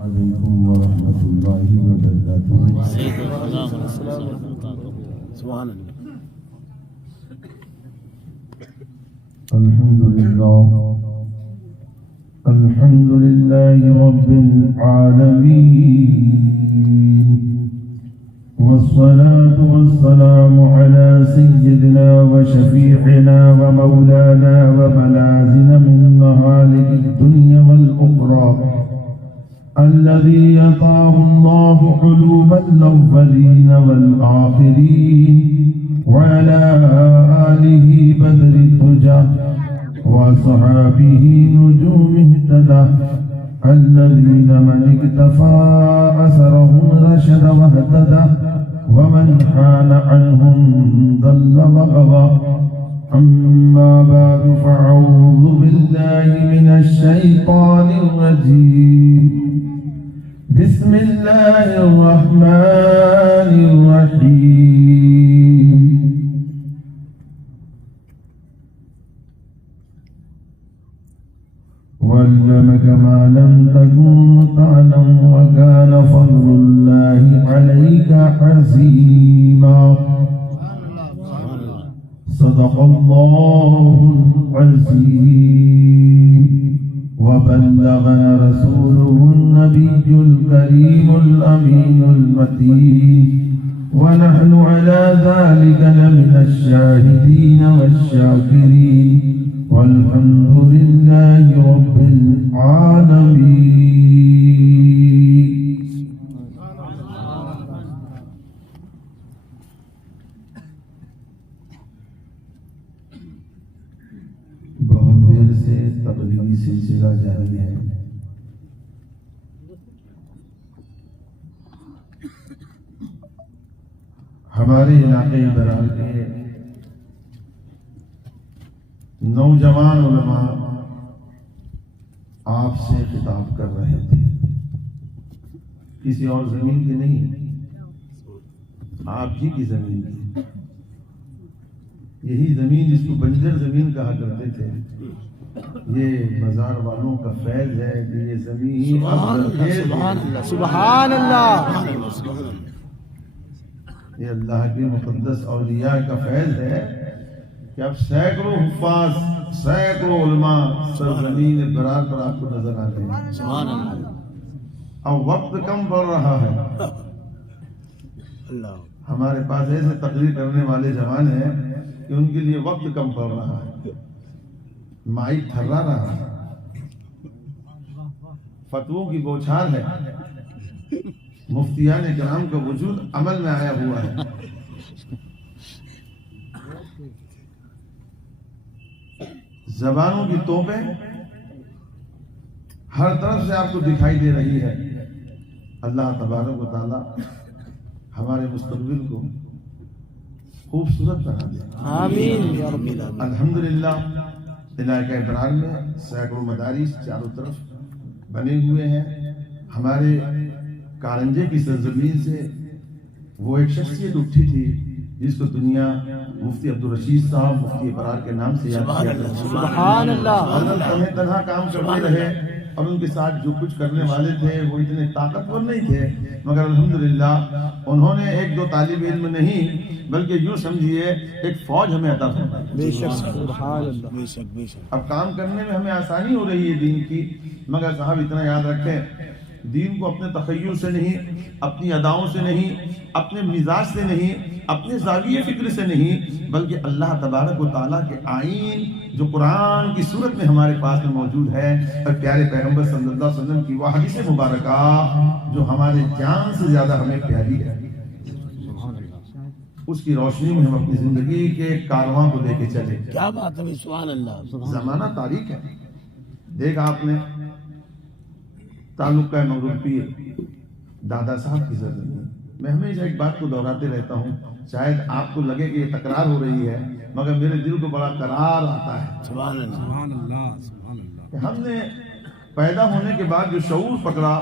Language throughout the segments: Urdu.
عليكم ورحمة الله وبركاته. سبحان اللہ. الحمد لله رب العالمين، والصلاة والسلام على سيدنا وشفيعنا ومولانا وملاذنا من مهالك الدنيا والأخرى، الذي يطاه الله علوم الأولين والآخرين، وعلى آله بدر الدجى وصحابه نجوم اهتدى، الذين من اكتفى أثرهم رشد واهتدى، ومن حال عنهم ضل وغوى. أما بعد، فأعوذ بالله من الشيطان الرجيم. بسم الله الرحمن الرحيم. وعلمك ما لم تكن تعلم، وكان فضل الله عليك عظيما. صدق الله العظيم، وبلغنا رسوله النبي الكريم الأمين المتين، ونحن على ذلك لمن الشاهدين والشاكرين، والحمد لله رب العالمين. بہت دیر سے تبلیغی سلسلہ جاری ہے. ہمارے علاقے برال کے نوجوان علماء آپ سے خطاب کر رہے تھے، کسی اور زمین کی نہیں، آپ ہی کی زمین کی. یہی زمین جس کو بنجر زمین کہا کرتے تھے، یہ مزار والوں کا فیض ہے کہ یہ زمین سبحان اللہ. یہ اللہ کے مقدس اولیاء کا فیض ہے کہ اب سینکڑوں حفاظ، سینکڑوں علماء سرزمین برار پر آپ کو نظر آتے ہیں. سبحان اللہ. اب وقت کم پڑ رہا ہے. اللہ. ہمارے پاس ایسے تقریر کرنے والے جوان ہیں کہ ان کے لیے وقت کم پڑ رہا ہے، مائک تھرا رہا ہے، فتووں کی بوچھار ہے، مفتیان کرام کا وجود عمل میں آیا ہوا ہے. زبانوں کی توپیں ہر طرف سے آپ کو دکھائی دے رہی ہے. اللہ تبارک و تعالی ہمارے مستقبل کو خوبصورت بنا دے. آمین. الحمدللہ علاقہ ابرار میں سینکڑوں مدارس چاروں طرف بنے ہوئے ہیں. ہمارے کارنجے کی سرزمین سے وہ ایک شخصیت اٹھی تھی جس کو دنیا مفتی عبدالرشید صاحب مفتی ابرار کے نام سے یاد کیا جاتا ہے. سبحان اللہ. انہیں تنہا کام کرتے رہے اور ان کے ساتھ جو کچھ کرنے والے تھے وہ اتنے طاقتور نہیں تھے، مگر الحمدللہ انہوں نے ایک دو طالب علم نہیں بلکہ یوں سمجھیے ایک فوج ہمیں عطا فرمائی. بے شک. سبحان اللہ. بے شک. بے شک. اب کام کرنے میں ہمیں آسانی ہو رہی ہے دین کی، مگر صاحب اتنا یاد رکھیں، دین کو اپنے تخیل سے نہیں، اپنی اداؤں سے نہیں، اپنے مزاج سے نہیں، اپنے زاویہ فکر سے نہیں، بلکہ اللہ تبارک و تعالیٰ کے آئین جو قرآن کی صورت میں ہمارے پاس میں موجود ہے، اور پیارے پیغمبر صلی اللہ علیہ وسلم کی وہ حدیث مبارکہ جو ہمارے جان سے زیادہ ہمیں پیاری ہے، اس کی روشنی میں ہم اپنی زندگی کے کارواں کو لے کے چلے. کیا بات ہے. سبحان اللہ. زمانہ تاریخ ہے. دیکھا آپ نے تعلق کا مغرب پیر دادا صاحب کی زندگی میں ہمیشہ ایک بات کو دہراتے رہتا ہوں، شاید آپ کو لگے کہ یہ تکرار ہو رہی ہے، مگر میرے دل کو بڑا قرار آتا ہے. سبحان اللہ. سبحان اللہ. سبحان اللہ. کہ ہم نے پیدا ہونے کے بعد جو شعور پکڑا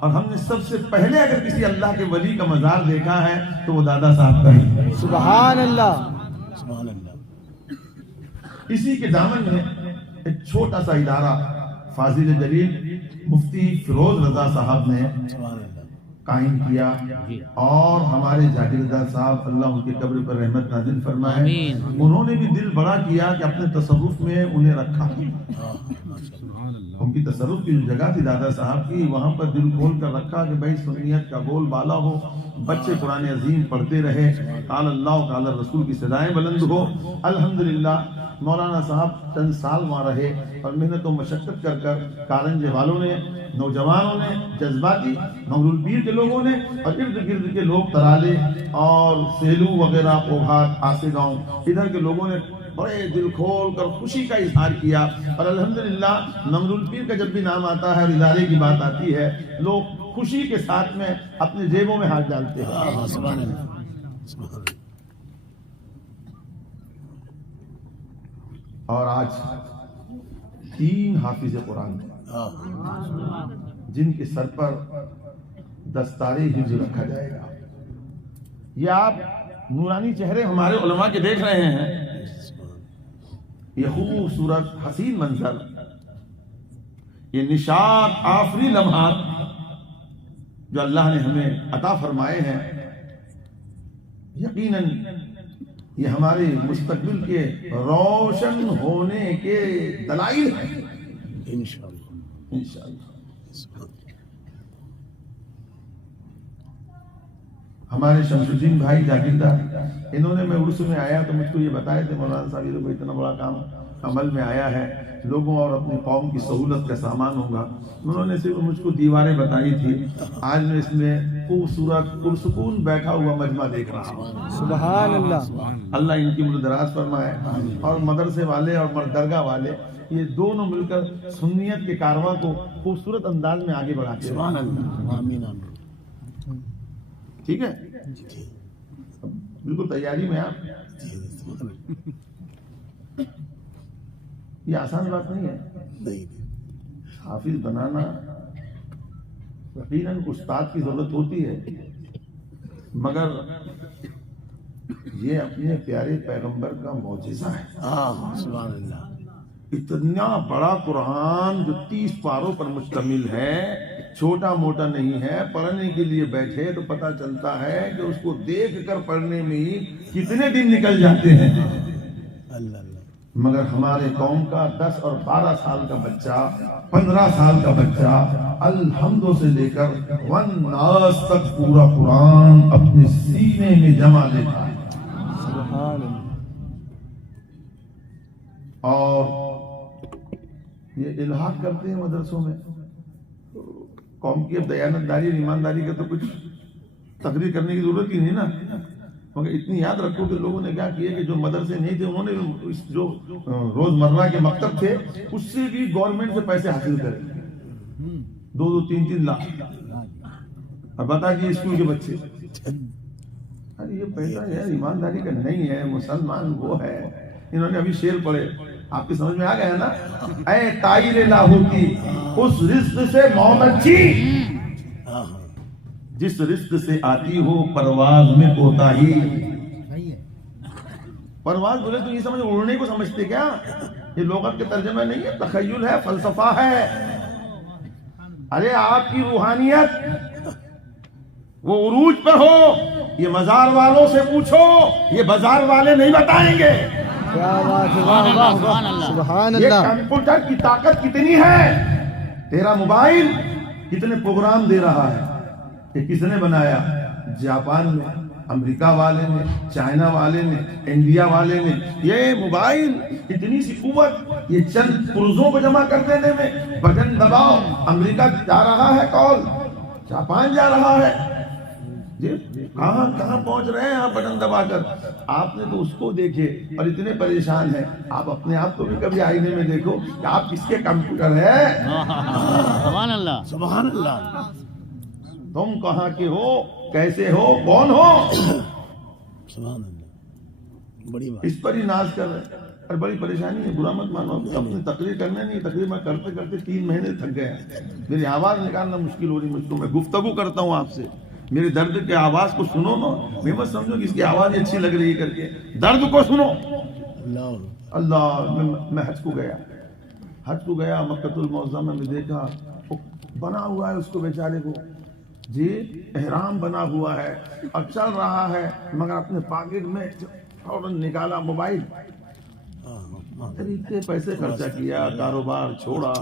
اور ہم نے سب سے پہلے اگر کسی اللہ کے ولی کا مزار دیکھا ہے تو وہ دادا صاحب کا ہی. سبحان اللہ. سبحان اللہ. اسی کے دامن میں ایک چھوٹا سا ادارہ فاضل جلیل مفتی فیروز رضا صاحب نے سبحان اللہ قائم کیا، اور ہمارے جاگیردار صاحب اللہ ان کے قبر پر رحمت نازل فرمائے، انہوں نے بھی دل بڑا کیا کہ اپنے تصرف میں انہیں رکھا، ان کی تصرف کی جو جگہ تھی دادا صاحب کی، وہاں پر دل کھول کر رکھا کہ بھائی سنیت کا بول بالا ہو، بچے قرآن عظیم پڑھتے رہے، قال اللہ قال رسول کی صدائیں بلند ہو۔ الحمدللہ مولانا صاحب چند سال وہاں رہے، اور محنت و مشقت کر کر کارنجے والوں نے، نوجوانوں نے، جذباتی نورل پیر کے لوگوں نے، اور ارد گرد کے لوگ ترالے اور سیلو وغیرہ اوبھات آسے گاؤں ادھر کے لوگوں نے بڑے دل کھول کر خوشی کا اظہار کیا، اور الحمدللہ نورل پیر کا جب بھی نام آتا ہے، ادارے کی بات آتی ہے، لوگ خوشی کے ساتھ میں اپنے جیبوں میں ہاتھ ڈالتے ہیں۔ سبحان اللہ سبحان اللہ۔ اور آج 3 حافظ قرآن جن کے سر پر دستار حفظ رکھا جائے گا، یہ آپ نورانی چہرے ہمارے علماء کے دیکھ رہے ہیں، یہ خوبصورت حسین منظر، یہ نشاط آفری لمحات جو اللہ نے ہمیں عطا فرمائے ہیں، یقیناً یہ ہمارے مستقبل کے روشن ہونے کے دلائل ہیں انشاءاللہ انشاءاللہ۔ ہمارے شمس الدین بھائی جاگیردار، انہوں نے، میں عرس میں آیا تو مجھ کو یہ بتائے تھے مولانا صاحب یہ اتنا بڑا کام عمل میں آیا ہے، لوگوں اور اپنی قوم کی سہولت کا سامان ہوگا، انہوں نے صرف مجھ کو دیواریں بتائی تھی، آج میں اس میں خوبصورت پرسکون بیٹھا ہوا مجمع دیکھ رہا ہوں۔ سبحان اللہ اللہ ان کی عمر دراز فرمائے، اور مدرسے والے اور درگاہ والے یہ دونوں مل کر سنیت کے کارواں کو خوبصورت انداز میں آگے بڑھاتے ہیں۔ سبحان اللہ آمین آمین۔ ٹھیک ہے، بالکل تیاری میں آپ، یہ آسان بات نہیں ہے نہیں حافظ بنانا، یقیناً استاد کی ضرورت ہوتی ہے، مگر یہ اپنے پیارے پیغمبر کا معجزہ ہے۔ سبحان اللہ۔ اتنا بڑا قرآن جو 30 پاروں پر مشتمل ہے، چھوٹا موٹا نہیں ہے، پڑھنے کے لیے بیٹھے تو پتہ چلتا ہے کہ اس کو دیکھ کر پڑھنے میں ہی کتنے دن نکل جاتے ہیں، اللہ اللہ۔ مگر ہمارے قوم کا 10 اور 12 سال کا بچہ، 15 سال کا بچہ الحمد سے لے کر والناس تک پورا قرآن اپنے سینے میں جمع لیتا ہے، سبحان اللہ۔ اور یہ الحاق کرتے ہیں مدرسوں میں۔ قوم کی اب دیانتداری اور ایمانداری کا تو کچھ تقریر کرنے کی ضرورت ہی نہیں نا، مگر اتنی یاد رکھو کہ لوگوں نے کیا کیا کہ جو مدرسے نہیں تھے انہوں نے جو روزمرہ کے مکتب تھے اس سے بھی گورنمنٹ سے پیسے حاصل کرے، 2-2 3-3 لاکھ، اور بتا دیے اسکول کے بچے، ارے یہ پیسہ ہے ایمانداری کا نہیں ہے، مسلمان وہ ہے۔ انہوں نے ابھی شعر پڑھے، آپ کی سمجھ میں آ گیا نا، اے طائر لاہوتی اس رزق سے موت اچھی جس رزق سے آتی ہو پرواز میں کوتاہی۔ پرواز بولے تو یہ سمجھ اڑنے کو سمجھتے کیا؟ یہ لغت کے ترجمہ نہیں ہے، تخیل ہے، فلسفہ ہے۔ ارے آپ کی روحانیت وہ عروج پر ہو، یہ مزار والوں سے پوچھو، یہ بازار والے نہیں بتائیں گے۔ کیا بات ہے، واہ واہ واہ، سبحان یہ اللہ۔ کمپیوٹر کی طاقت کتنی ہے، تیرا موبائل کتنے پروگرام دے رہا ہے، یہ کس نے بنایا؟ جاپان میں، امریکہ والے نے، چائنا والے نے، انڈیا والے نے۔ یہ موبائل اتنی سی قوت، یہ چند پرزوں کو جمع کر دینے میں، بٹن دباؤ، امریکہ جا رہا ہے کال، جاپان جا رہا ہے، کہاں کہاں پہنچ رہے ہیں آپ بٹن دبا کر۔ آپ نے تو اس کو دیکھے اور اتنے پریشان ہیں، آپ اپنے آپ کو بھی کبھی آئینے میں دیکھو کہ آپ کس کے کمپیوٹر ہے۔ سبحان اللہ سبحان اللہ۔ تم کہاں کے ہو، کیسے ہو، کون ہو؟ سبحان اللہ، بڑی بات۔ اس پر ہی ناز کر رہے ہیں، اور بڑی پریشانی ہے، برا مت مانو، اپنی تقریر کرنا نہیں، تقریر میں کرتے کرتے 3 مہینے تھک گئے، میری آواز نکالنا مشکل ہو رہی مجھ کو، میں گفتگو کرتا ہوں آپ سے، میرے درد کے آواز کو سنو نا، میں مت سمجھو کہ اس کی آواز اچھی لگ رہی ہے کر کے، درد کو سنو۔ اللہ اللہ میں حج کو گیا، حج کو گیا مکۃ المعظمہ میں دیکھا وہ بنا ہوا ہے اس کو بیچارے کو جی احرام بنا ہوا ہے اور چل رہا ہے مگر اپنے پاکٹ میں فوراً نکالا موبائل طریقے پیسے خرچہ کیا کاروبار چھوڑا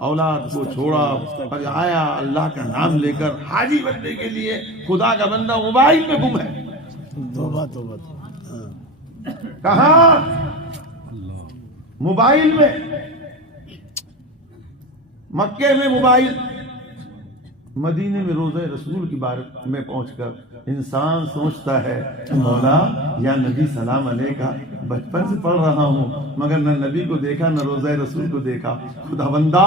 اولاد کو چھوڑا اور آیا اللہ کا نام لے کر حاجی بننے کے لیے خدا کا بندہ موبائل میں گم ہے توبہ توبہ کہاں موبائل میں مکے میں موبائل مدینے میں روضہ رسول کی بارک میں پہنچ کر انسان سوچتا ہے مولا یا نبی سلام علیکہ بچپن سے پڑھ رہا ہوں مگر نہ نبی کو دیکھا نہ روضہ رسول کو دیکھا خدا بندہ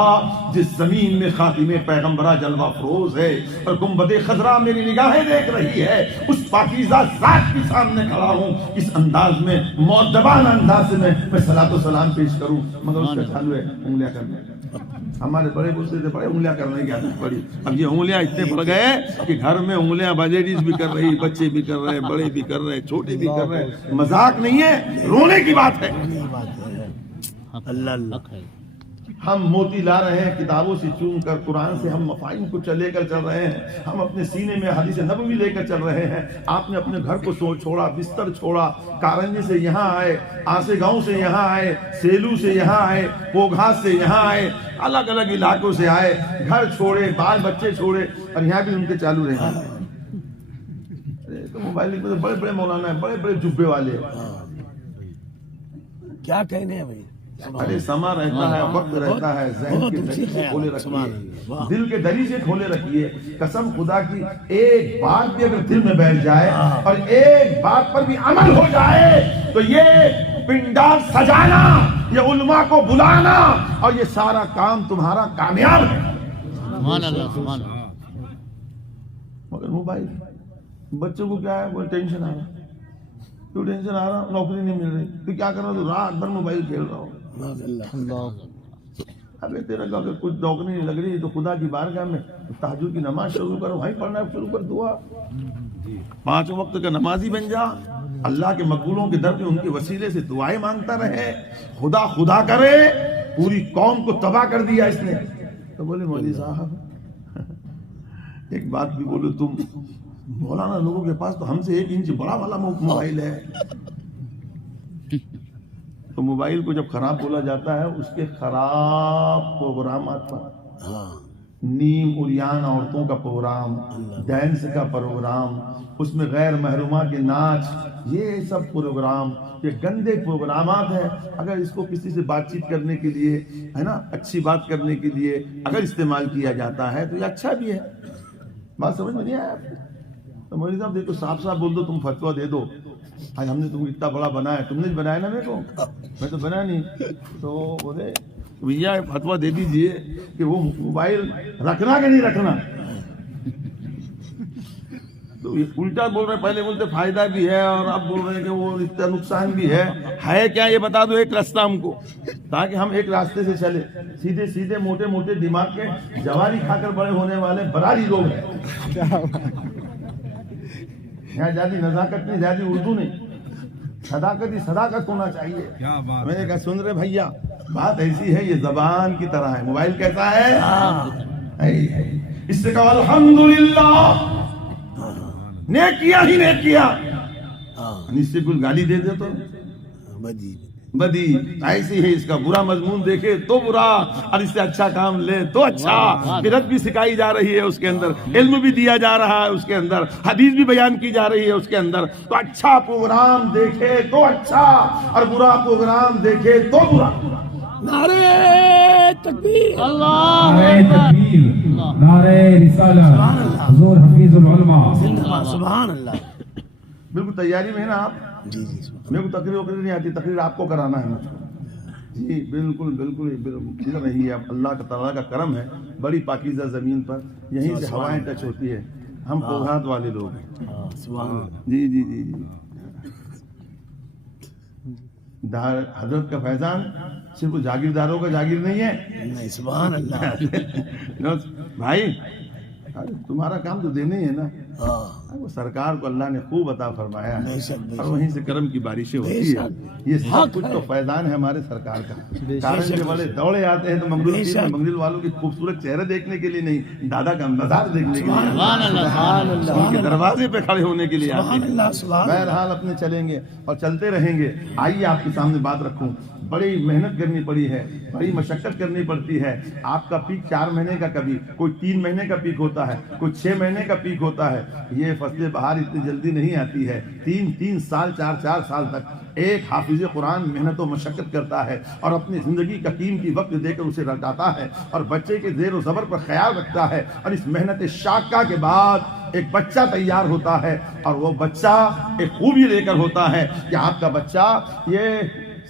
جس زمین میں خاتم پیغمبرہ جلوہ فروز ہے اور گنبد خضرا میری نگاہیں دیکھ رہی ہے اس پاکیزہ ذات کے سامنے کھڑا ہوں اس انداز میں مؤدبانہ انداز سے میں صلاۃ و سلام پیش کروں مگر اس کا چالو ہے انگلیاں کرنے ہمارے بڑے بزرگ سے بڑے انگلیاں کرنے کی عادت پڑی اب یہ انگلیاں اتنے بڑھ گئے کہ گھر میں انگلیاں لیڈیز بھی کر رہی بچے بھی کر رہے بڑے بھی کر رہے چھوٹے بھی کر رہے مذاق نہیں ہے رونے کی بات ہے اللہ اللہ ہم موتی لا رہے ہیں کتابوں سے چون کر قرآن سے ہم مفاہیم کو لے کر چل رہے ہیں ہم اپنے سینے میں حدیث نبوی لے کر چل رہے ہیں آپ نے اپنے گھر کو چھوڑا بستر چھوڑا کارنجی سے یہاں آئے آسے گاؤں سے یہاں آئے سیلو سے یہاں آئے پوگھاس سے یہاں آئے الگ الگ علاقوں سے آئے گھر چھوڑے بال بچے چھوڑے اور یہاں بھی ان کے چالو رہے تو موبائل میں بڑے بڑے مولانا ہیں بڑے بڑے جبے والے کیا کہنے ہیں بھائی ارے سما رہتا ہے وقت رہتا ہے ذہن کے دریچے کھولے رکھیے دل کے دریچے کھولے رکھیے قسم خدا کی ایک بات بھی اگر دل میں بیٹھ جائے اور ایک بات پر بھی عمل ہو جائے تو یہ پنڈال سجانا یہ علماء کو بلانا اور یہ سارا کام تمہارا کامیاب ہے سبحان اللہ سبحان اللہ مگر موبائل بچوں کو کیا ہے وہ ٹینشن آ رہا کیوں ٹینشن آ رہا نوکری نہیں مل رہی تو کیا کر رہا تو رات بھر موبائل کھیل رہا ہوں ابے تیرا اگر کچھ نوکری نہیں لگ رہی تو خدا کی بارگاہ میں تہجد کی نماز شروع کرو وہیں پڑھنا شروع کر دعا 5 وقت کا نمازی بن جا اللہ کے مقبولوں کے در پہ ان کے وسیلے سے دعائیں مانگتا رہے خدا خدا کرے پوری قوم کو تباہ کر دیا اس نے تو بولے مولوی صاحب ایک بات بھی بولو تم مولانا لوگوں کے پاس تو ہم سے 1 انچ بڑا والا موبائل ہے تو موبائل کو جب خراب بولا جاتا ہے اس کے خراب پروگرامات پر نیم اریان عورتوں کا پروگرام ڈانس کا پروگرام اس میں غیر محرومہ کے ناچ یہ سب پروگرام یہ گندے پروگرامات ہیں اگر اس کو کسی سے بات چیت کرنے کے لیے ہے نا اچھی بات کرنے کے لیے اگر استعمال کیا جاتا ہے تو یہ اچھا بھی ہے بات سمجھ میں نہیں آیا آپ کو تو مولوی صاحب دیکھو صاف صاف بول دو تم فتویٰ دے دو آج ہم نے تم کو اتنا بڑا بنایا تم نے بنایا نا میرے کو میں تو بنا نہیں تو بولے بھیا فتویٰ دے دیجئے کہ وہ موبائل رکھنا کہ نہیں رکھنا تو یہ الٹا بول رہے پہلے بولتے فائدہ بھی ہے اور اب بول رہے ہیں کہ وہ اتنا نقصان بھی ہے کیا یہ بتا دو ایک راستہ ہم کو تاکہ ہم ایک راستے سے چلے سیدھے سیدھے موٹے موٹے دماغ کے جواری کھا کر بڑے ہونے والے براری لوگ ہیں یہاں زیادہ نزاکت نہیں زیادہ اردو نہیں صداقت ہی صداقت ہونا چاہیے میں نے کہا سن رہے بھیا بات ایسی ہے یہ زبان کی طرح ہے موبائل کیسا ہے اس سے کہا الحمدللہ نیکیاں ہی نیکیاں اس سے کوئی گالی دے دے تو بدی ایسی ہے اس کا برا مضمون دیکھے تو برا اور اس سے اچھا کام لے تو اچھا قرات بھی سکھائی جا رہی ہے اس کے اندر علم بھی دیا جا رہا ہے اس کے اندر حدیث بھی بیان کی جا رہی ہے اس کے اندر تو اچھا پروگرام دیکھے تو اچھا اور برا پروگرام دیکھے تو برا نعرہ تکبیر اللہ نعرہ رسالت حضور حفیظ العلماء سبحان اللہ بالکل تیاری میں ہے نا آپ جی میرے کو تقریر وقریر نہیں آتی تقریر آپ کو کرانا ہے مجھ کو جی بالکل بالکل رہی ہے اللہ کا تعالیٰ کا کرم ہے بڑی پاکیزہ زمین پر یہیں سے ہوائیں ٹچ ہوتی ہے ہم پوگھات والے لوگ ہیں جی جی جی جی حضرت کا فیضان صرف جاگیرداروں کا جاگیر نہیں ہے سبحان اللہ بھائی تمہارا کام تو دینے ہی ہے نا وہ سرکار کو اللہ نے خوب عطا فرمایا ہے بے شک، اور وہیں سے کرم کی بارشیں ہوتی بے ہے. شک. یہ سب کچھ تو فیضان ہے ہمارے سرکار کا. کارنجے والے دوڑے آتے ہیں تو منگرول پیر میں منگرول والوں کی خوبصورت چہرے دیکھنے کے لیے نہیں، دادا کا مزار دیکھنے کے لیے، سبحان اللہ، سبحان اللہ، ان کے دروازے پہ کھڑے ہونے کے لیے آتے سبحان ہیں. اللہ، سبحان اللہ. بہرحال اپنے چلیں گے اور چلتے رہیں گے. آئیے آپ کے سامنے بات رکھوں. بڑی محنت کرنی پڑی ہے، بڑی مشقت کرنی پڑتی ہے. آپ کا پیک 4 مہینے کا، کبھی کوئی 3 مہینے کا پیک ہوتا ہے، کوئی 6 مہینے کا پیک ہوتا ہے. یہ فصل بہار اتنی جلدی نہیں آتی ہے. 3 سال 4 سال تک ایک حافظ قرآن محنت و مشقت کرتا ہے اور اپنی زندگی کا قیمتی وقت دے کر اسے رٹاتا ہے اور بچے کے زیر و زبر پر خیال رکھتا ہے. اور اس محنت شاقہ کے بعد ایک بچہ تیار ہوتا ہے اور وہ بچہ ایک خوبی لے کر ہوتا ہے کہ آپ کا بچہ یہ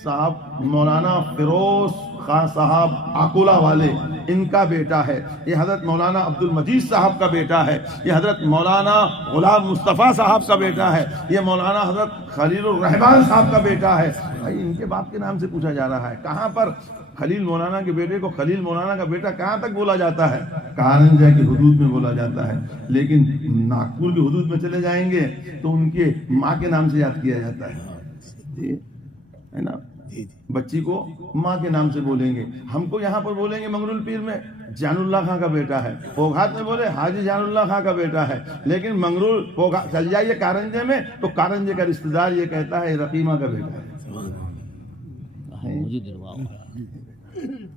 صاحب مولانا فیروز خان صاحب آکولہ والے، ان کا بیٹا ہے. یہ حضرت مولانا عبد المجید صاحب کا بیٹا ہے. یہ حضرت مولانا غلام مصطفیٰ صاحب کا بیٹا ہے. یہ مولانا حضرت خلیل الرحمان صاحب کا بیٹا ہے. بھائی ان کے باپ کے نام سے پوچھا جا رہا ہے. کہاں پر خلیل مولانا کے بیٹے کو خلیل مولانا کا بیٹا کہاں تک بولا جاتا ہے؟ کارنجہ کی حدود میں بولا جاتا ہے. لیکن ناگپور کی حدود میں چلے جائیں گے تو ان کے ماں کے نام سے یاد کیا جاتا ہے. جی ہے نا، بچی کو ماں کے نام سے بولیں گے. ہم کو یہاں پر بولیں گے منگرول پیر میں جان اللہ خان کا بیٹا ہے، پوگھات میں بولے حاجی جان اللہ خان کا بیٹا ہے. لیکن منگرول چل جائیے کارنجے میں تو کارنجے کا رشتہ دار یہ کہتا ہے رقیمہ کا بیٹا ہے. مجھے دلواؤ.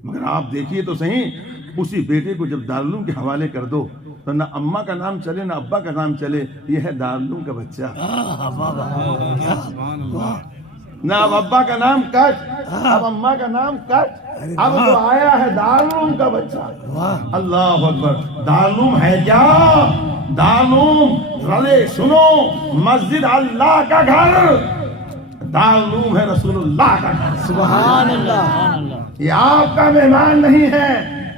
مگر آپ دیکھیے تو صحیح، اسی بیٹے کو جب دارالعلوم کے حوالے کر دو تو نہ اماں کا نام چلے نہ ابا کا نام چلے. یہ ہے دارالعلوم کا بچہ. نہ اب ابا کا نام کٹ، اب اماں کا نام کٹ، اب تو آیا ہے دارالعلوم کا بچہ. اللہ اکبر. دارالعلوم ہے کیا؟ دارالعلوم رلے سنو، مسجد اللہ کا گھر. دارالعلوم ہے رسول اللہ کا گھر. سبحان اللہ. سبحان اللہ، یہ آپ کا مہمان نہیں ہے،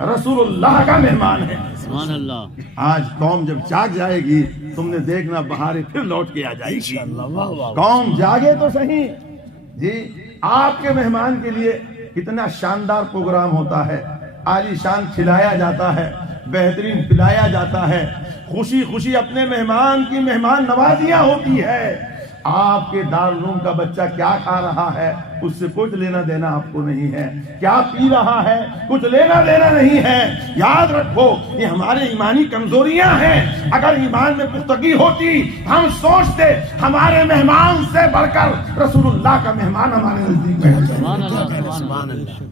رسول اللہ کا مہمان ہے. سبحان اللہ. آج قوم جب جاگ جائے گی تم نے دیکھنا بہاریں پھر لوٹ کے آ جائے گی. واہ واہ. قوم جاگے تو صحیح. جی آپ کے مہمان کے لیے کتنا شاندار پروگرام ہوتا ہے، عالی شان کھلایا جاتا ہے، بہترین پلایا جاتا ہے، خوشی خوشی اپنے مہمان کی مہمان نوازیاں ہوتی ہے. آپ کے دارالعلوم کا بچہ کیا کھا رہا ہے اس سے کچھ لینا دینا آپ کو نہیں ہے. کیا پی رہا ہے کچھ لینا دینا نہیں ہے. یاد رکھو یہ ہمارے ایمانی کمزوریاں ہیں. اگر ایمان میں پختگی ہوتی ہم سوچتے ہمارے مہمان سے بڑھ کر رسول اللہ کا مہمان ہمارے نزدیک میں ہے. سبحان اللہ، سبحان اللہ.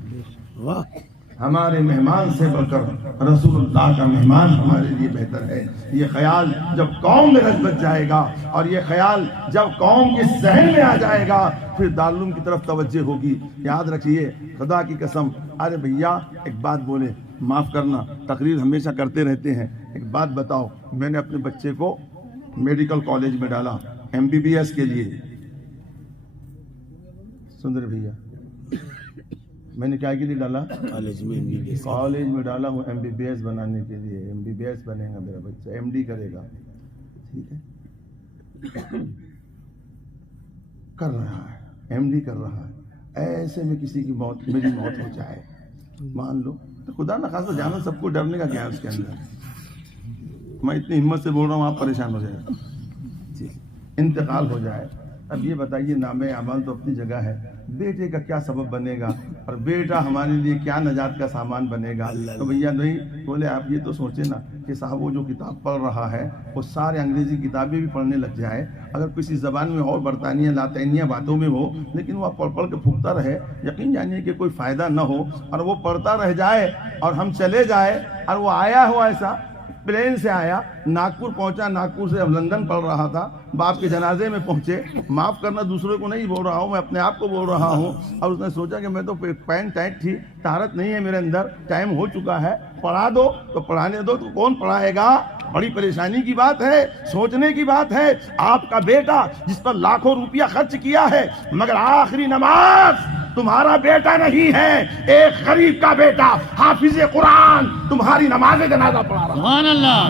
واہ. ہمارے مہمان سے بڑھ کر رسول اللہ کا مہمان ہمارے لیے بہتر ہے. یہ خیال جب قوم میں رچ بچ جائے گا اور یہ خیال جب قوم کے ذہن میں آ جائے گا پھر دارالعلوم کی طرف توجہ ہوگی. یاد رکھیے خدا کی قسم. ارے بھیا ایک بات بولے، معاف کرنا، تقریر ہمیشہ کرتے رہتے ہیں. ایک بات بتاؤ، میں نے اپنے بچے کو میڈیکل کالج میں ڈالا MBBS کے لیے. سن رہے بھیا، میں نے کیا کے لیے ڈالا؟ کالج میں MBBS. کالج میں ڈالا ہوں MBBS بنانے کے لیے. MBBS بنے گا میرا بچہ، MD کرے گا. ٹھیک ہے، کر رہا ہے، MD کر رہا ہے. ایسے میں کسی کی موت، میری موت ہو جائے مان لو تو خدا نہ خاصا جانا، سب کو ڈرنے کا کیا ہے اس کے اندر. میں اتنی ہمت سے بول رہا ہوں آپ پریشان ہو جائے. جی انتقال ہو جائے. اب یہ بتائیے نام اعمال تو اپنی جگہ ہے، بیٹے کا کیا سبب بنے گا اور بیٹا ہمارے لیے کیا نجات کا سامان بنے گا. تو بھیا نہیں بولے آپ یہ تو سوچے نا کہ صاحب وہ جو کتاب پڑھ رہا ہے وہ سارے انگریزی کتابیں بھی پڑھنے لگ جائے. اگر کسی زبان میں اور برطانیہ لاطینیہ باتوں میں ہو لیکن وہ پڑھ پڑھ کے پھونکتا رہے، یقین جانیے کہ کوئی فائدہ نہ ہو اور وہ پڑھتا رہ جائے اور ہم چلے جائے. اور وہ آیا ہوا ایسا پلین سے آیا، ناگپور پہنچا، ناگپور سے اب لندن پڑھ رہا تھا، باپ کے جنازے میں پہنچے. معاف کرنا دوسرے کو نہیں بول رہا ہوں، میں اپنے آپ کو بول رہا ہوں. اور اس نے سوچا کہ میں تو پینٹ ٹائٹ تھی، طہارت نہیں ہے میرے اندر، ٹائم ہو چکا ہے، پڑھا دو تو پڑھانے دو. تو کون پڑھائے گا؟ بڑی پریشانی کی بات ہے، سوچنے کی بات ہے. آپ کا بیٹا جس پر لاکھوں روپیہ خرچ کیا ہے مگر آخری نماز تمہارا بیٹا نہیں ہے، ایک غریب کا بیٹا حافظ قرآن تمہاری نماز جنازہ پڑھا رہا. سبحان اللہ.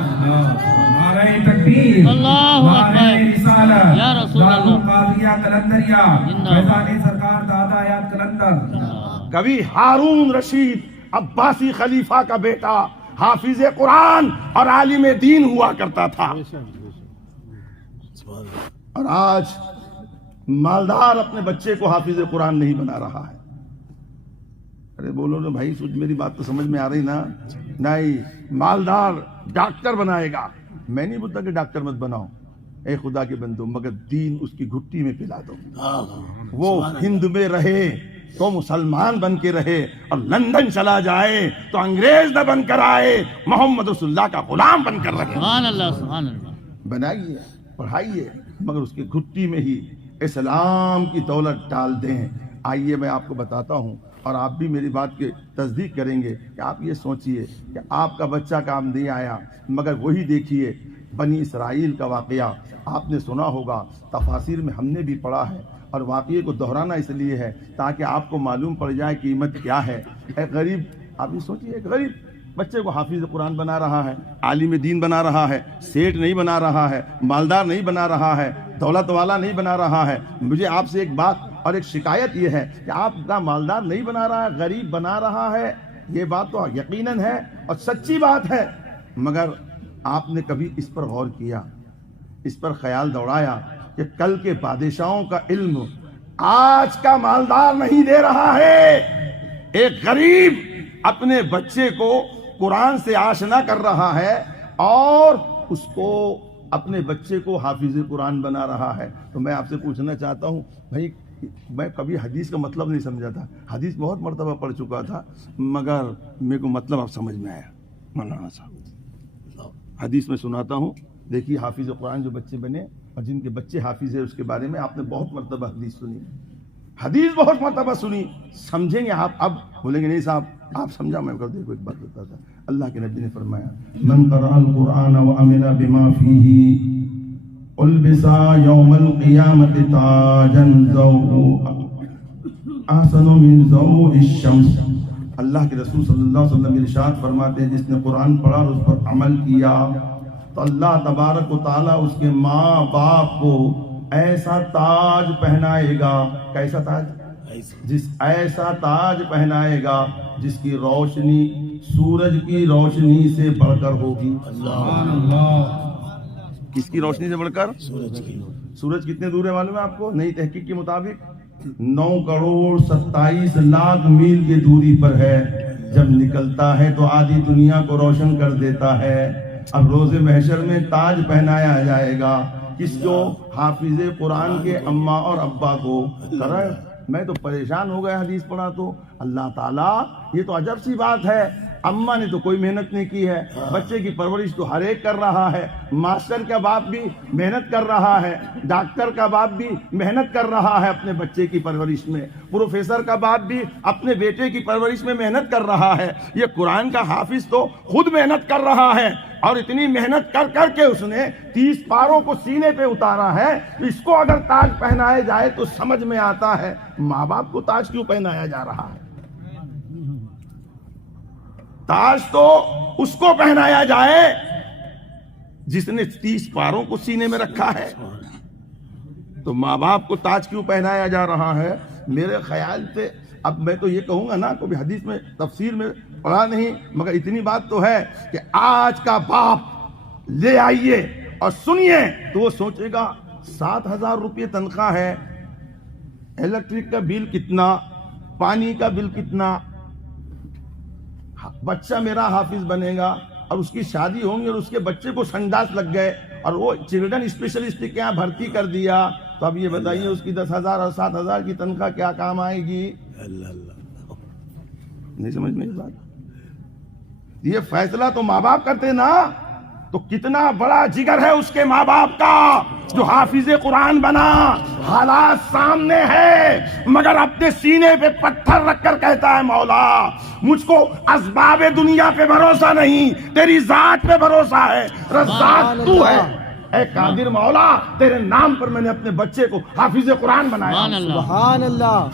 نعرہ تکبیر، اللہ اکبر. نعرہ رسالت، یا رسول اللہ. دارالقادریہ قلندریہ، فیضان سرکار دادا یاد قلندر. کبھی ہارون رشید عباسی خلیفہ کا بیٹا حافظ قرآن اور عالم دین ہوا کرتا تھا. اور آج مالدار اپنے بچے کو حافظ قرآن نہیں بنا رہا ہے. ارے بولو نا بھائی، سوچ میری بات تو سمجھ میں آ رہی نا؟ نہیں، مالدار ڈاکٹر بنائے گا. میں نہیں بولتا کہ ڈاکٹر مت بناؤ، اے خدا کے بندو، مگر دین اس کی گھٹی میں پلا دو. وہ ہند میں رہے تو مسلمان بن کے رہے، اور لندن چلا جائے تو انگریز نہ بن کر آئے، محمد رسول اللہ کا غلام بن کر رہے. سبحان اللہ سبحان اللہ. بنائیے، پڑھائیے، مگر اس کی گھٹی میں ہی اسلام کی دولت ڈال دیں. آئیے میں آپ کو بتاتا ہوں، اور آپ بھی میری بات کی تصدیق کریں گے کہ آپ یہ سوچئے کہ آپ کا بچہ کام نہیں آیا، مگر وہی دیکھیے بنی اسرائیل کا واقعہ آپ نے سنا ہوگا، تفاسیر میں ہم نے بھی پڑھا ہے، اور واقعے کو دہرانا اس لیے ہے تاکہ آپ کو معلوم پڑ جائے قیمت کیا ہے. ایک غریب، آپ یہ سوچئے، ایک غریب بچے کو حافظ قرآن بنا رہا ہے، عالم دین بنا رہا ہے، سیٹ نہیں بنا رہا ہے، مالدار نہیں بنا رہا ہے، دولت والا نہیں بنا رہا ہے. مجھے آپ سے ایک بات اور ایک شکایت یہ ہے کہ آپ کا مالدار نہیں بنا رہا ہے، غریب بنا رہا ہے. یہ بات تو یقیناً ہے اور سچی بات ہے، مگر آپ نے کبھی اس پر غور کیا، اس پر خیال دوڑایا کہ کل کے بادشاہوں کا علم آج کا مالدار نہیں دے رہا ہے؟ ایک غریب اپنے بچے کو قرآن سے آشنا کر رہا ہے اور اس کو اپنے بچے کو حافظ قرآن بنا رہا ہے. تو میں آپ سے پوچھنا چاہتا ہوں بھائی، میں کبھی حدیث کا مطلب نہیں سمجھا تھا، حدیث بہت مرتبہ پڑھ چکا تھا، مگر میرے کو مطلب اب سمجھ میں آیا. مولانا صاحب حدیث میں سناتا ہوں، دیکھیے حافظ قرآن جو بچے بنے اور جن کے بچے حافظ ہیں، اس کے بارے میں آپ نے بہت مرتبہ حدیث سنی، حدیث بہت مرتبہ سنی. سمجھیں گے آپ؟ اب بولیں گے نہیں صاحب آپ سمجھا. میں کر دیکھو ایک بات بتا تھا، اللہ کے نبی نے فرمایا من قرأ القرآن وعمل بما فيه البسا یوم القیامت تاجا احسن من ضوء الشمس. اللہ کے رسول صلی اللہ علیہ وسلم ارشاد فرماتے ہیں جس نے قرآن پڑھا اور اس پر عمل کیا تو اللہ تبارک و تعالیٰ اس کے ماں باپ کو ایسا تاج پہنائے گا. کیسا تاج؟ ایسا تاج پہنائے گا جس کی روشنی سورج کی روشنی سے بڑھ کر ہوگی. سبحان اللہ. کس کی روشنی سے بڑھ کر؟ سورج کتنے دور ہے معلوم ہے آپ کو؟ نئی تحقیق کے مطابق 9 کروڑ 27 لاکھ میل کی دوری پر ہے. جب نکلتا ہے تو آدھی دنیا کو روشن کر دیتا ہے. اب روز محشر میں تاج پہنایا جائے گا کس کو؟ حافظ قرآن کے اماں اور ابا کو. میں تو پریشان ہو گیا حدیث پڑھا تو. اللہ تعالیٰ، یہ تو عجب سی بات ہے. اماں نے تو کوئی محنت نہیں کی ہے، بچے کی پرورش تو ہر ایک کر رہا ہے. ماسٹر کا باپ بھی محنت کر رہا ہے، ڈاکٹر کا باپ بھی محنت کر رہا ہے اپنے بچے کی پرورش میں، پروفیسر کا باپ بھی اپنے بیٹے کی پرورش میں محنت کر رہا ہے. یہ قرآن کا حافظ تو خود محنت کر رہا ہے، اور اتنی محنت کر کر کے اس نے 30 پاروں کو سینے پہ اتارا ہے. اس کو اگر تاج پہنائے جائے تو سمجھ میں آتا ہے ماں باپ کو تاج کیوں پہنایا جا رہا ہے. تاج تو اس کو پہنایا جائے جس نے 30 پاروں کو سینے میں رکھا ہے. تو ماں باپ کو تاج کیوں پہنایا جا رہا ہے؟ میرے خیال سے اب میں تو یہ کہوں گا نا، کبھی حدیث میں تفسیر میں پڑھا نہیں، مگر اتنی بات تو ہے کہ آج کا باپ لے آئیے اور سنیے تو وہ سوچے گا 7,000 روپے تنخواہ ہے، الیکٹرک کا بل کتنا، پانی کا بل کتنا، بچہ میرا حافظ بنے گا اور اس کی شادی ہوں گی اور اس کے بچے کو سنڈاس لگ گئے اور وہ چلڈرن اسپیشلسٹ کے یہاں بھرتی کر دیا، تو اب یہ بتائیے اس کی 10,000 اور 7,000 کی تنخواہ کیا کام آئے گی؟ نہیں سمجھ میں بات؟ یہ فیصلہ تو ماں باپ کرتے نا. تو کتنا بڑا جگر ہے اس کے ماں باپ کا جو حافظ قرآن بنا. حالات سامنے ہے مگر اپنے سینے پہ پتھر رکھ کر کہتا ہے مولا مجھ کو اسباب دنیا پہ بھروسہ نہیں، تیری ذات پہ بھروسہ ہے. رزاق تو ہے، اے قادر مولا، تیرے نام پر میں نے اپنے بچے کو حافظ قرآن بنایا. سبحان اللہ.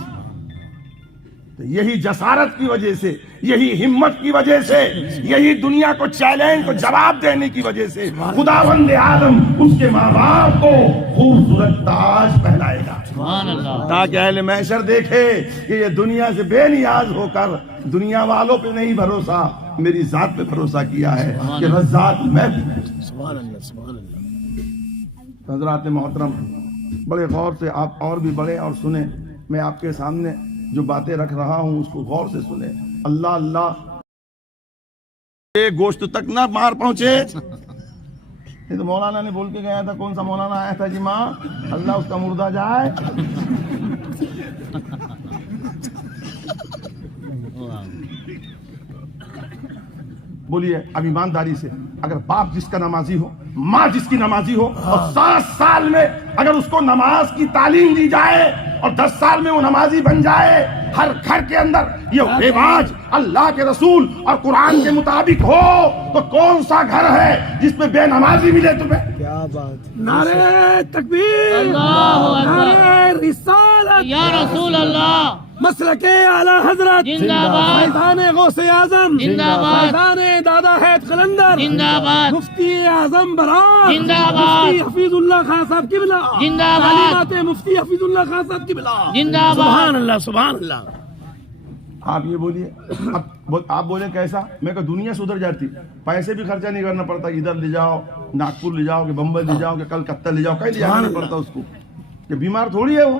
یہی جسارت کی وجہ سے، یہی ہمت کی وجہ سے، یہی دنیا کو چیلنج کو جواب دینے کی وجہ سے خداوند عالم اس کے ماں باپ کو خوبصورت تاج پہنائے گا تاکہ اہل محشر دیکھے کہ یہ دنیا سے بے نیاز ہو کر دنیا والوں پہ نہیں بھروسہ، میری ذات پہ بھروسہ کیا ہے کہ رزاق میں. سبحان اللہ. سبحان اللہ. حضرات محترم بڑے غور سے آپ اور بھی بڑے اور سنیں، میں آپ کے سامنے جو باتیں رکھ رہا ہوں اس کو غور سے سنیں. اللہ اللہ گوشت تک نہ مار پہنچے. یہ تو مولانا نے بول کے گیا تھا. کون سا مولانا آیا تھا جی؟ ماں اللہ اس کا مردہ جائے. بولیے اب ایمانداری سے، اگر باپ جس کا نمازی ہو، ماں جس کی نمازی ہو، اور 7 سال میں اگر اس کو نماز کی تعلیم دی جائے اور 10 سال میں وہ نمازی بن جائے، ہر گھر کے اندر یہ رواج اللہ کے رسول اور قرآن کے مطابق ہو، تو کون سا گھر ہے جس میں بے نمازی ملے تمہیں؟ کیا بات. نعرہ تکبیر، اللہ اکبر، نعرہ رسالت، یا رسول اللہ، مسلک اعلی حضرت، زندہ باد، فیضان غوث اعظم، زندہ باد، فیضان دادا حید قلندر، زندہ باد، مفتی اعظم برات، زندہ باد، مفتی حفیظ اللہ خان صاحب قبلہ، زندہ باد، تعلیمات مفتی حفیظ اللہ خان صاحب قبلہ، زندہ باد. سبحان اللہ سبحان اللہ. آپ یہ بولیے، اب آپ بولیں کیسا؟ میں کہ دنیا سدھر جاتی، پیسے بھی خرچہ نہیں کرنا پڑتا. ادھر لے جاؤ، ناگپور لے جاؤ، کہ بمبئی لے جاؤ، کہ کلکتہ لے جاؤ، کہیں لے جانا نہیں پڑتا اس کو. کہ بیمار تھوڑی ہے وہ،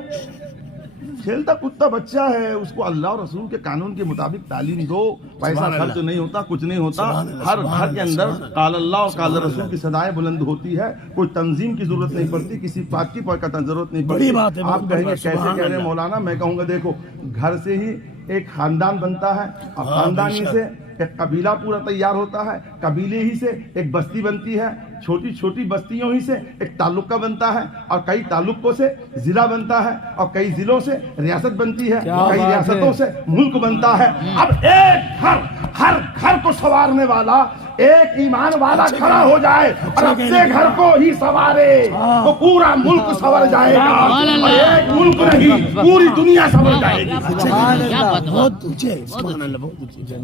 کھیلتا کودتا بچہ ہے، اس کو اللہ اور رسول کے قانون کے مطابق تعلیم دو. پیسہ خرچ نہیں ہوتا، کچھ نہیں ہوتا. ہر گھر کے اندر قال اللہ اور قال رسول کی صدائیں بلند ہوتی ہے. کوئی تنظیم کی ضرورت نہیں پڑتی، کسی بات کی ضرورت نہیں پڑتی. آپ کہیں گے کیسے کہہ رہے ہیں مولانا؟ میں کہوں گا دیکھو، گھر سے ہی ایک خاندان بنتا ہے، اور خاندانی سے ایک قبیلہ پورا تیار ہوتا ہے، قبیلے ہی سے ایک بستی بنتی ہے، چھوٹی چھوٹی بستیوں ہی سے ایک تعلقہ بنتا ہے، اور کئی تعلقوں سے ضلع بنتا ہے، اور کئی ضلعوں سے ریاست بنتی ہے، کئی ریاستوں سے ملک بنتا ہے. اب ایک گھر، ہر گھر کو سنوارنے والا ایک ایمان والا کھڑا ہو جائے اور اپنے گھر کو ہی سنوارے تو پورا ملک سنور جائے گا. اور ایک ملک نہیں، پوری دنیا سنور جائے گی. کیا بات ہے، بہت اونچے. سبحان اللہ، بہت اونچے.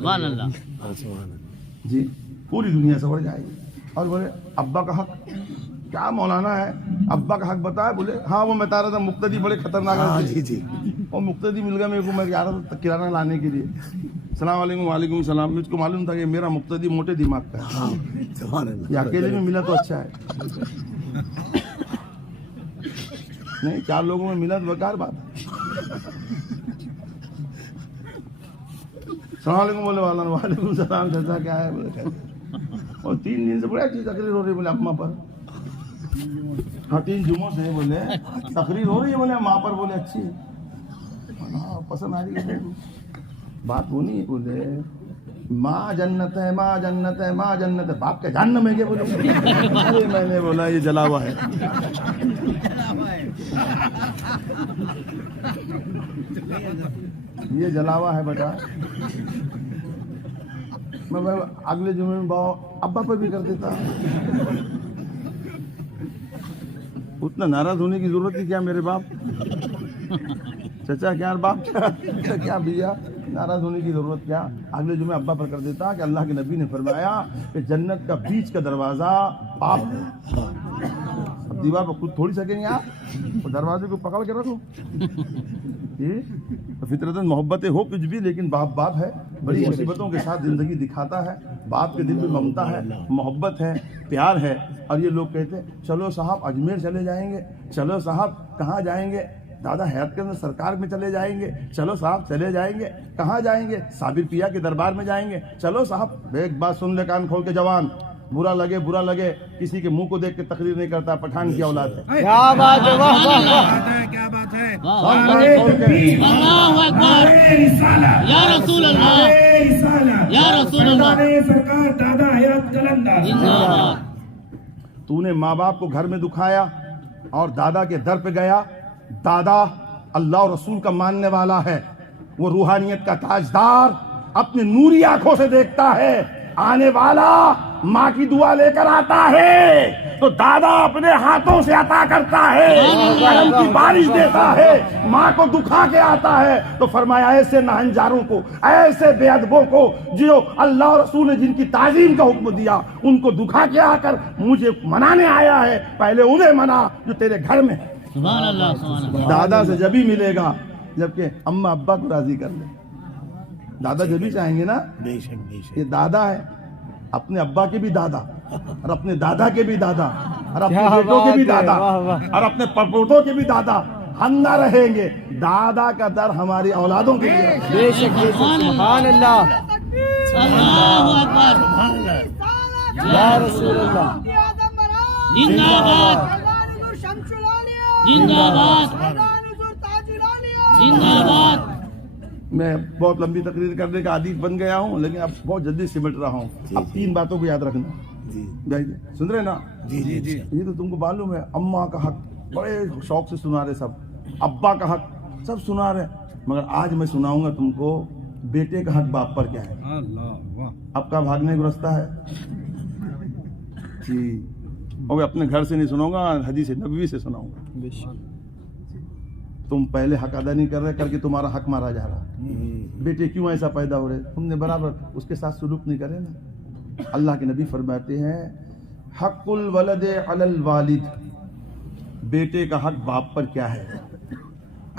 سبحان اللہ. جی پوری دنیا سنور جائے گی. اور بولے ابا کا حق کیا مولانا ہے؟ ابا کا حق بتایا؟ بولے ہاں وہ میں بتا رہا تھا مقتدی بڑے خطرناک ہے. جی جی. اور مقتدی مل گیا میرے کو، میں جا رہا تھا کرانہ لانے کے لیے. السلام علیکم. وعلیکم السلام. مجھ کو معلوم تھا کہ میرا مقتدی موٹے دماغ کا ہے. سبحان اللہ. یہ اکیلے میں ملا تو اچھا ہے، نہیں 4 لوگوں میں ملا تو بیکار بات ہے. السلام علیکم بولے والا. وعلیکم السلام. چچا کیا ہے؟ بولے کیسے؟ اور 3 دن سے بڑی اچھی تقریر ہو رہی ہے بولے اماں پر. ہاں 3 جمعوں سے بولے تقریر ہو رہی ہے بولے ماں پر. بولے اچھی ہے، ہاں پسند آ رہی ہے. بات وہ نہیں ہے. بولے ماں جنت ہے، ماں جنت ہے، ماں جنت ہے. باپ کے جہنم ہے کیا؟ بولے ارے میں نے بولا یہ جلا ہوا ہے. یہ جلا ہوا ہے بیٹا. میں اگلے جمعے میں ابا پر بھی کر دیتا. اتنا ناراض ہونے کی ضرورت ہے کیا میرے باپ؟ چچا کیا باپ کیا بھیا ناراض ہونے کی ضرورت کیا؟ اگلے جمعے ابا پر کر دیتا کہ اللہ کے نبی نے فرمایا کہ جنت کا بیچ کا دروازہ باپ ہے. اب دیوار پر خود تھوڑی سکیں گے آپ، دروازے کو پکڑ کے رکھو. فطرتاً محبتیں ہو کچھ بھی، لیکن باپ باپ ہے. بڑی مصیبتوں کے ساتھ زندگی دکھاتا ہے. باپ کے دل میں ممتا ہے، محبت ہے، پیار ہے. اور یہ لوگ کہتے ہیں چلو صاحب اجمیر چلے جائیں گے، چلو صاحب کہاں جائیں گے؟ دادا حیات کے اندر سرکار میں چلے جائیں گے. چلو صاحب چلے جائیں گے. کہاں جائیں گے؟ صابر پیا کے دربار میں جائیں گے. چلو صاحب ایک بات سن لے کان کھول کے جوان، برا لگے کسی کے منہ کو دیکھ کے تقریر نہیں کرتا. پٹھان کی اولاد ہے. کیا بات ہے. واہ واہ واہ. کیا بات ہے. اللہ اکبر، یا رسول اللہ، یا رسول اللہ. سرکار دادا حیات قلندر زندہ باد. تو نے ماں باپ کو گھر میں دکھایا اور دادا کے در پہ گیا. دادا اللہ اور رسول کا ماننے والا ہے، وہ روحانیت کا تاجدار، اپنے نوری آنکھوں سے دیکھتا ہے. آنے والا ماں کی دعا لے کر آتا ہے تو دادا اپنے ہاتھوں سے عطا کرتا ہے، کرم کی بارش دیتا ہے. ماں کو دکھا کے آتا ہے تو فرمایا ایسے نہنجاروں کو، ایسے بے ادبوں کو جو اللہ اور رسول نے جن کی تعظیم کا حکم دیا، ان کو دکھا کے آ کر مجھے منانے آیا ہے. پہلے انہیں منا جو تیرے گھر میں ہے. سبحان اللہ، سبحان اللہ. دادا سے جبھی ملے گا جبکہ اماں ابا کو راضی کر لے. دادا جبھی چاہیں گے نا. بے شک بے شک. یہ دادا ہے، اپنے ابا کے بھی دادا اور اپنے دادا کے بھی دادا. اور اپنے کیا بیٹوں کے بات بھی ہے، دادا واہ واہ۔ اور اپنے پڑپوتوں کے بھی دادا ہم نہ رہیں گے، دادا کا در ہماری اولادوں کے لیے رکھیں۔ بے شک بے شک، سبحان اللہ، اللہ اکبر یا رسول اللہ، زندہ باد زندہ باد زندہ باد میں بہت لمبی تقریر کرنے کا عادی بن گیا ہوں، لیکن اب بہت جلدی سمٹ رہا ہوں۔ اب 3 باتوں کو یاد رکھنا بھائی، سن رہے نا؟ جی جی جی، یہ تو تم کو معلوم ہے، اماں کا حق بڑے شوق سے سنا رہے، سب ابا کا حق سب سنا رہے، مگر آج میں سناؤں گا تم کو بیٹے کا حق باپ پر کیا ہے۔ اب کا بھاگنے کو رستہ ہے جی، اور اپنے گھر سے نہیں سناؤں گا، حدیث نبوی سے سناؤں گا۔ بے شک، تم پہلے حق ادا نہیں کر رہے، کر کے تمہارا حق مارا جا رہا۔ بیٹے کیوں ایسا پیدا ہو رہے؟ تم نے برابر اس کے ساتھ سلوک نہیں کرے نا۔ اللہ کے نبی فرماتے ہیں حق الولد علی الوالد، بیٹے کا حق باپ پر کیا ہے؟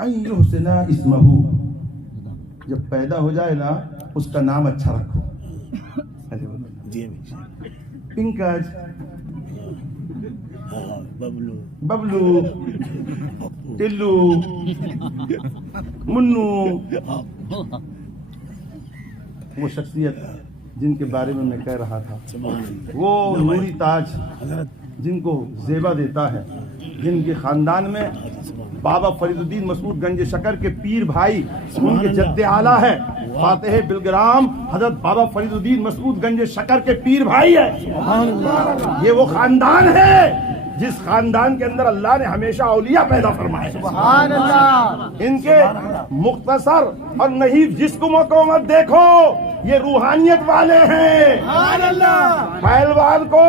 ان یحسن اسمہ، جب پیدا ہو جائے نا اس کا نام اچھا رکھو۔ جی بے شک، پنکج، ہاں، ببلو، ببلو، ٹلو، منو، وہ شخصیت جن کے بارے میں کہہ رہا تھا، سبحان اللہ، وہ نوری تاج حضرت، جن کو زیبا دیتا ہے، جن کے خاندان میں بابا فرید الدین مسعود گنج شکر کے پیر بھائی ان کے جد اعلیٰ ہے، فاتح بلگرام حضرت بابا فرید الدین مسعود گنج شکر کے پیر بھائی ہے۔ یہ وہ خاندان ہے جس خاندان کے اندر اللہ نے ہمیشہ اولیاء پیدا فرمائے۔ سبحان اللہ، ان کے مختصر اور نحیف جسم و قومت دیکھو، یہ روحانیت والے ہیں۔ پہلوان کو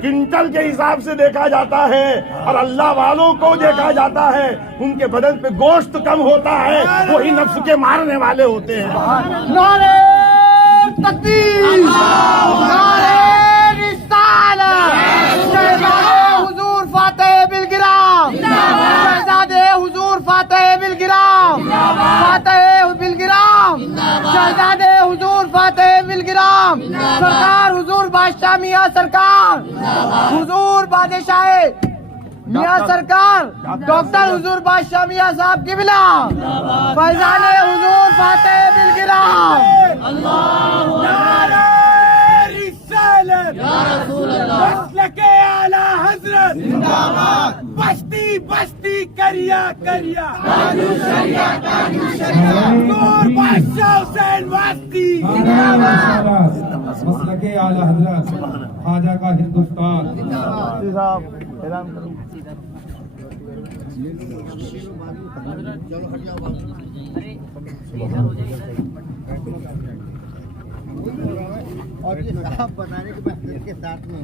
کنٹل کے حساب سے دیکھا جاتا ہے اور اللہ والوں کو دیکھا جاتا ہے، ان کے بدن پہ گوشت کم ہوتا ہے، وہی نفس کے مارنے والے ہوتے ہیں۔ نعرہ تکبیر، نعرہ رسالت، شہزادے حضور فاتح بلگرام، شہزادے حضور فاتح بلگرام، فاتح بلگرام، شہزادے حضور فاتح بلگرام، سرکار حضور بادشاہ میاں سرکار، حضور بادشاہ میاں سرکار ڈاکٹر حضور بادشاہ میاں صاحب قبلہ، فیضان حضور فاتح بلگرام، نعرہ رسالت، یا رسول اللہ مسلک اعلیٰ حضرت زندہ باد، بستی بستی کریا کریا، نور بادشاہ حسین واسطی، مسلک اعلیٰ حضرت خواجہ کا ہندوستان۔ مفتی صاحب اعلان کرو۔ اور یہ صاحب بتانے کے بعد اس کے ساتھ میں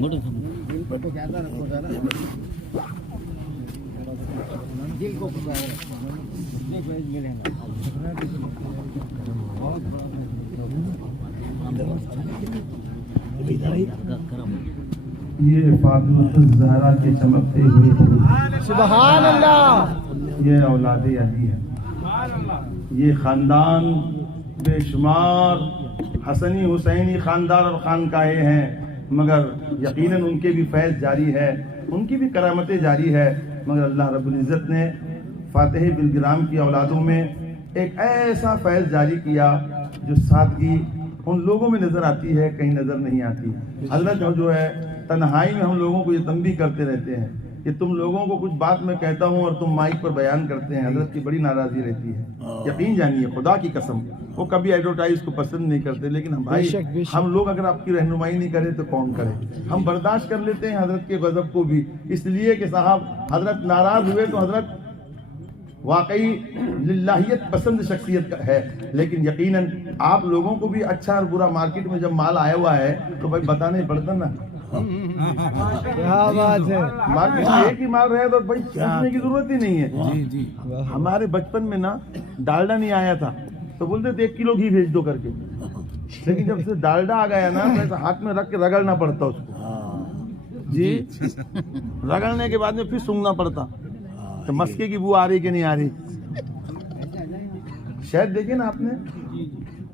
دل کو زیادہ رکھو، ذرا دل کو یہ فاطمہ الزہرا کے چمکتے ہوئے پھول، سبحان اللہ، یہ اولاد علی ہے، یہ خاندان بے شمار حسنی حسینی خاندان اور خانقاہیں ہیں، مگر یقیناً ان کے بھی فیض جاری ہے، ان کی بھی کرامتیں جاری ہے، مگر اللہ رب العزت نے فاتح بلگرام کی اولادوں میں ایک ایسا فیض جاری کیا جو سادگی ان لوگوں میں نظر آتی ہے، کہیں نظر نہیں آتی۔ حضرت جو ہے تنہائی میں ہم لوگوں کو یہ تنبیہ کرتے رہتے ہیں کہ تم لوگوں کو کچھ بات میں کہتا ہوں اور تم مائک پر بیان کرتے ہیں، حضرت کی بڑی ناراضی رہتی ہے، یقین جانیے خدا کی قسم، وہ کبھی ایڈورٹائز کو پسند نہیں کرتے، لیکن ہم بھائی ہم لوگ اگر آپ کی رہنمائی نہیں کریں تو کون کرے؟ ہم برداشت کر لیتے ہیں حضرت کے غضب کو بھی، اس لیے کہ صاحب حضرت ناراض ہوئے تو حضرت واقعی للہیت پسند شخصیت ہے، لیکن یقیناً آپ لوگوں کو بھی اچھا اور برا مارکیٹ میں جب مال آیا ہوا ہے تو بھائی بتانا ہی پڑتا نا، کیا بات ہے، مارکیٹ میں ایک ہی مال رہے تو بھائی پوچھنے کی ضرورت ہی نہیں ہے۔ ہمارے بچپن میں نا ڈالڈا نہیں آیا تھا تو بولتے تھے 1 کلو گھی بھیج دو کر کے، لیکن جب سے ڈالڈا آ گیا نا تو ایسا ہاتھ میں رکھ کے رگڑنا پڑتا اس کو، جی رگڑنے کے بعد میں پھر سونگنا پڑتا تو مسکے کی بو آ رہی کہ نہیں آ رہی۔ شاید دیکھیں نا آپ نے